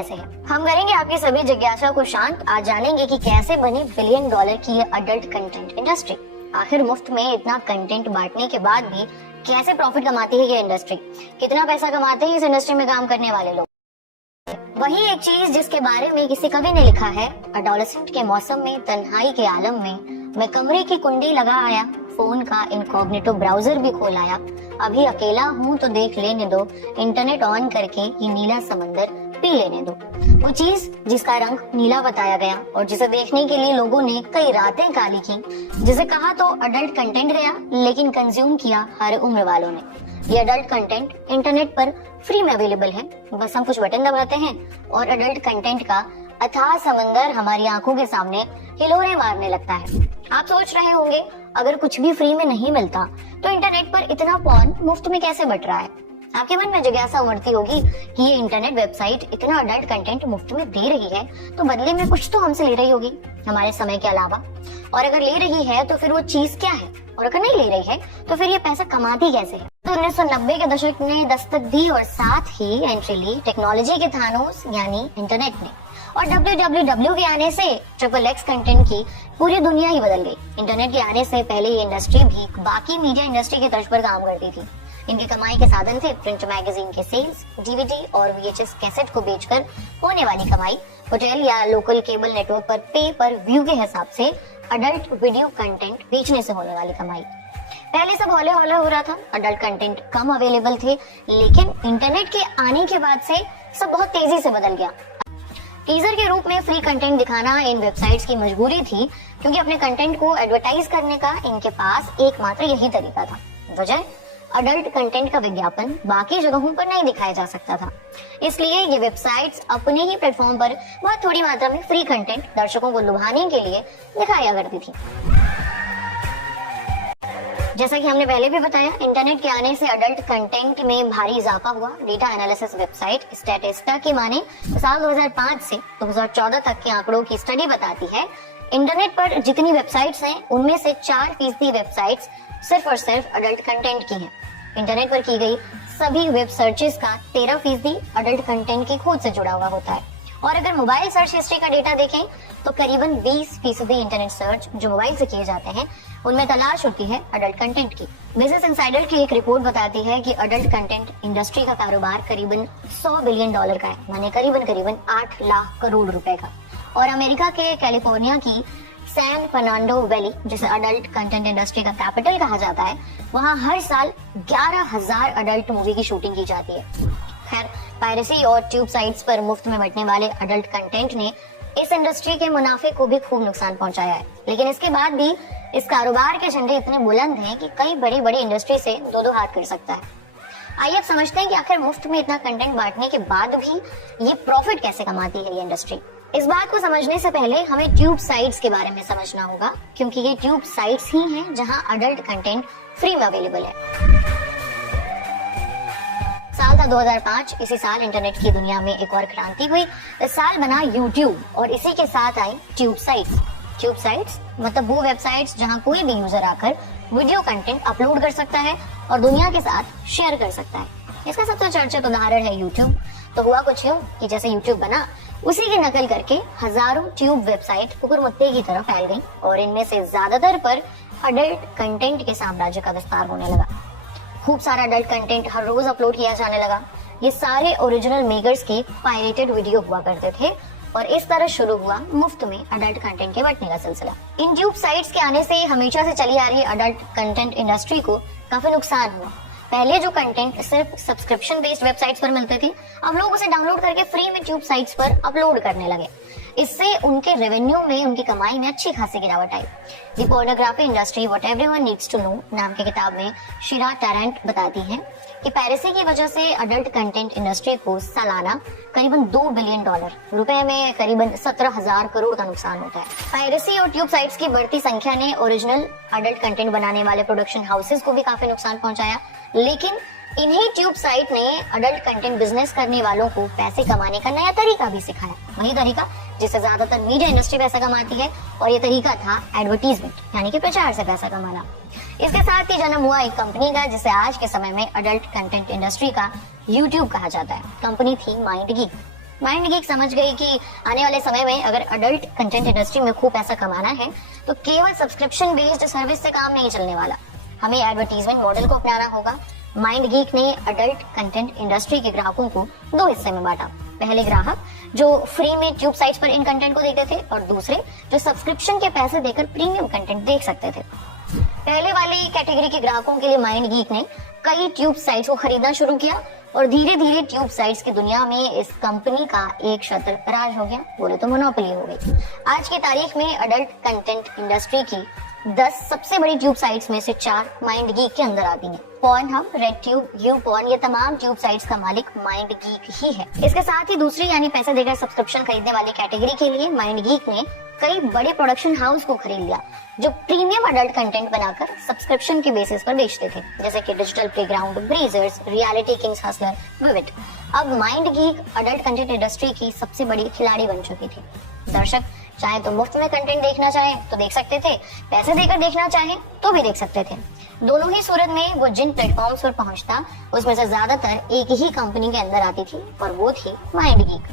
कैसे है। हम करेंगे आपकी सभी जिज्ञासा को शांत। आज जानेंगे कि कैसे बनी $1 बिलियन की ये अडल्ट कंटेंट इंडस्ट्री। आखिर मुफ्त में इतना कंटेंट बांटने के बाद भी कैसे प्रॉफिट कमाती है ये इंडस्ट्री, कितना पैसा कमाते हैं इस इंडस्ट्री में काम करने वाले लोग। वही एक चीज जिसके बारे में किसी कवि ने लिखा है, अडोलेसेंट के मौसम में तन्हाई के आलम में मैं कमरे की कुंडी लगा आया, फोन का इनकॉग्निटो ब्राउजर भी खोल आया, अभी अकेला हूँ तो देख लेने दो, इंटरनेट ऑन करके ये नीला समंदर पी लेने दो। वो चीज जिसका रंग नीला बताया गया और जिसे देखने के लिए लोगों ने कई रातें काली की, जिसे कहा तो अडल्ट कंटेंट गया लेकिन कंज्यूम किया हर उम्र वालों ने। ये अडल्ट कंटेंट इंटरनेट पर फ्री में अवेलेबल है, बस हम कुछ बटन दबाते हैं और अडल्ट कंटेंट का अथाह समंदर हमारी आंखों के सामने हिलोरे मारने लगता है। आप सोच रहे होंगे अगर कुछ भी फ्री में नहीं मिलता तो इंटरनेट पर इतना पॉर्न मुफ्त में कैसे बट रहा है। आपके मन में जिज्ञासा उमड़ती होगी कि ये इंटरनेट वेबसाइट इतना अडल्ट कंटेंट मुफ्त में दे रही है तो बदले में कुछ तो हमसे ले रही होगी, हमारे समय के अलावा। और अगर ले रही है तो फिर वो चीज क्या है, और अगर नहीं ले रही है तो फिर ये पैसा कमाती कैसे है। तो 1990 के दशक ने दस्तक दी और साथ ही एंट्री ली टेक्नोलॉजी के थानोस यानी इंटरनेट ने। और www के आने से XXX कंटेंट की पूरी दुनिया ही बदल गई। इंटरनेट के आने से पहले ये इंडस्ट्री भी बाकी मीडिया इंडस्ट्री के तर्ज पर काम करती थी। इनके कमाई के साधन थे प्रिंट मैगजीन के सेल्स, डीवीडी और VHS कैसेट को बेचकर होने वाली कमाई, होटल या लोकल केबल नेटवर्क पर पे पर व्यू के हिसाब से अडल्ट वीडियो कंटेंट बेचने से होने वाली कमाई। पहले सब हौले हौले हो रहा था, अडल्ट कंटेंट कम अवेलेबल थे, लेकिन इंटरनेट के आने के बाद से सब बहुत तेजी से बदल गया। टीजर के रूप में फ्री कंटेंट दिखाना इन वेबसाइट्स की मजबूरी थी, क्योंकि अपने कंटेंट को एडवर्टाइज करने का इनके पास एकमात्र यही तरीका था। वजह, अडल्ट कंटेंट का विज्ञापन बाकी जगहों पर नहीं दिखाया जा सकता था, इसलिए ये वेबसाइट्स अपने ही प्लेटफॉर्म पर बहुत थोड़ी मात्रा में फ्री कंटेंट दर्शकों को लुभाने के लिए दिखाया करती थी। जैसा कि हमने पहले भी बताया, इंटरनेट के आने से अडल्ट कंटेंट में भारी इजाफा हुआ। डेटा एनालिसिस वेबसाइट स्टैटिस्टा की माने साल 2005 से 2014 तक के आंकड़ों की स्टडी बताती है, इंटरनेट पर जितनी वेबसाइट्स हैं उनमें से 4% वेबसाइट्स सिर्फ और सिर्फ अडल्ट कंटेंट की हैं। इंटरनेट पर की गई सभी वेब सर्चेस का 13% अडल्ट कंटेंट की खोज से जुड़ा हुआ होता है। और अगर मोबाइल सर्च हिस्ट्री का डेटा देखें तो करीबन 20% इंटरनेट सर्च जो मोबाइल से किए जाते हैं उनमें तलाश होती है अडल्ट कंटेंट की। बिजनेस इनसाइडर की एक रिपोर्ट बताती है कि अडल्ट कंटेंट इंडस्ट्री का कारोबार करीबन $100 बिलियन का है, माने करीबन 8 लाख करोड़ रुपए का। और अमेरिका के कैलिफोर्निया की सैन फर्नांडो वैली, जिसे अडल्ट कंटेंट इंडस्ट्री का कैपिटल कहा जाता है, वहाँ हर साल 11,000 अडल्ट मूवी की शूटिंग की जाती है। खैर, पायरेसी और ट्यूब साइट्स पर मुफ्त में बंटने वाले अडल्ट कंटेंट ने इस इंडस्ट्री के मुनाफे को भी खूब नुकसान पहुंचाया है, लेकिन इसके बाद भी इस कारोबार के झंडे इतने बुलंद हैं कि कई बड़ी बड़ी इंडस्ट्री से दो हाथ कर सकता है। आइए अब समझते हैं कि आखिर मुफ्त में इतना कंटेंट बांटने के बाद भी ये प्रॉफिट कैसे कमाती है ये इंडस्ट्री। इस बात को समझने से पहले हमें ट्यूब साइट्स के बारे में समझना होगा, क्योंकि ये ट्यूब साइट्स ही हैं जहां अडल्ट कंटेंट फ्री में अवेलेबल है। साल था 2005। इसी साल इंटरनेट की दुनिया में एक और क्रांति हुई। इस साल बना यूट्यूब और इसी के साथ आई ट्यूब साइट्स। ट्यूब साइट्स मतलब वो वेबसाइट्स जहां कोई भी यूजर आकर वीडियो कंटेंट अपलोड कर सकता है और दुनिया के साथ शेयर कर सकता है। इसका सबसे चर्चित उदाहरण है यूट्यूब। तो हुआ कुछ यूं कि जैसे यूट्यूब बना, उसी की नकल करके हजारों ट्यूब वेबसाइट कुकुरमुत्ते की तरफ फैल गई और इनमें से ज्यादातर पर अडल्ट कंटेंट के साम्राज्य का विस्तार होने लगा। खूब सारा अडल्ट कंटेंट हर रोज अपलोड किया जाने लगा। ये सारे ओरिजिनल मेकर्स के पायरेटेड वीडियो हुआ करते थे और इस तरह शुरू हुआ मुफ्त में अडल्ट कंटेंट के बंटने का सिलसिला। इन ट्यूब साइट्स के आने से हमेशा से चली आ रही अडल्ट कंटेंट इंडस्ट्री को काफी नुकसान हुआ। पहले जो कंटेंट सिर्फ सब्सक्रिप्शन बेस्ड वेबसाइट्स पर मिलते थे, अब लोग उसे डाउनलोड करके फ्री में ट्यूब साइट्स पर अपलोड करने लगे। इससे उनके रेवेन्यू में, उनकी कमाई में अच्छी खासी गिरावट आई। The pornography industry what everyone needs to know नाम की किताब में शीरा टैरेंट बताती है कि पायरेसी की वजह से अडल्ट कंटेंट इंडस्ट्री को सालाना करीबन $2 बिलियन रुपए में करीबन 17,000 करोड़ का नुकसान होता है। पायरेसी और ट्यूब साइट्स की बढ़ती संख्या ने ओरिजिनल अडल्ट कंटेंट बनाने वाले प्रोडक्शन हाउसेस को भी काफी नुकसान पहुंचाया, लेकिन इन्हीं ट्यूब साइट ने अडल्ट कंटेंट बिजनेस करने वालों को पैसे कमाने का नया तरीका भी सिखाया। वही तरीका जिससे ज्यादातर मीडिया इंडस्ट्री पैसा कमाती है, और ये तरीका था एडवर्टीजमेंट यानी कि प्रचार से पैसा कमाना। इसके साथ ही जन्म हुआ एक कंपनी का जिसे आज के समय में अडल्ट कंटेंट इंडस्ट्री का यूट्यूब कहा जाता है। कंपनी थी माइंड गीक। माइंड गीक समझ गई कि आने वाले समय में अगर अडल्ट कंटेंट इंडस्ट्री में खूब पैसा कमाना है तो केवल सब्सक्रिप्शन बेस्ड सर्विस से काम नहीं चलने वाला, हमें एडवर्टीजमेंट मॉडल को अपनाना होगा। माइंड गीक ने अडल्ट कंटेंट इंडस्ट्री के ग्राहकों को दो हिस्से में बांटा। पहले ग्राहक जो फ्री में ट्यूब साइट्स पर इन कंटेंट को देखते थे और दूसरे जो सब्सक्रिप्शन के पैसे देकर प्रीमियम कंटेंट देख सकते थे। पहले वाली कैटेगरी के ग्राहकों के लिए माइंड गीक ने कई ट्यूब साइट्स को खरीदना शुरू किया और धीरे धीरे ट्यूब साइट्स की दुनिया में इस कंपनी का एक छत्र राज हो गया, बोले तो मोनोपोली हो गई। आज की तारीख में अडल्ट कंटेंट इंडस्ट्री की 10 सबसे बड़ी ट्यूब साइट्स में से 4 माइंड गीक के अंदर आती हैं। पॉर्नहब, रेडट्यूब, YouPorn, ये तमाम ट्यूब साइट्स का मालिक माइंड गीक ही है। इसके साथ ही दूसरी यानी पैसे देकर सब्सक्रिप्शन खरीदने वाली कैटेगरी के लिए माइंड गीक ने कई बड़े प्रोडक्शन हाउस को खरीद लिया जो प्रीमियम अडल्ट कंटेंट बनाकर सब्सक्रिप्शन के बेसिस पर बेचते थे, जैसे कि Digital Playground, Brazzers, Reality Kings, Hustler, Vivid. अब MindGeek adult content industry की सबसे बड़ी खिलाड़ी बन चुकी थी। दर्शक चाहे तो मुफ्त में कंटेंट देखना चाहे तो देख सकते थे, पैसे देकर देखना चाहे तो भी देख सकते थे। दोनों ही सूरत में वो जिन प्लेटफॉर्म्स पर पहुंचता उसमें से ज्यादातर एक ही कंपनी के अंदर आती थी और वो थी माइंड गीक।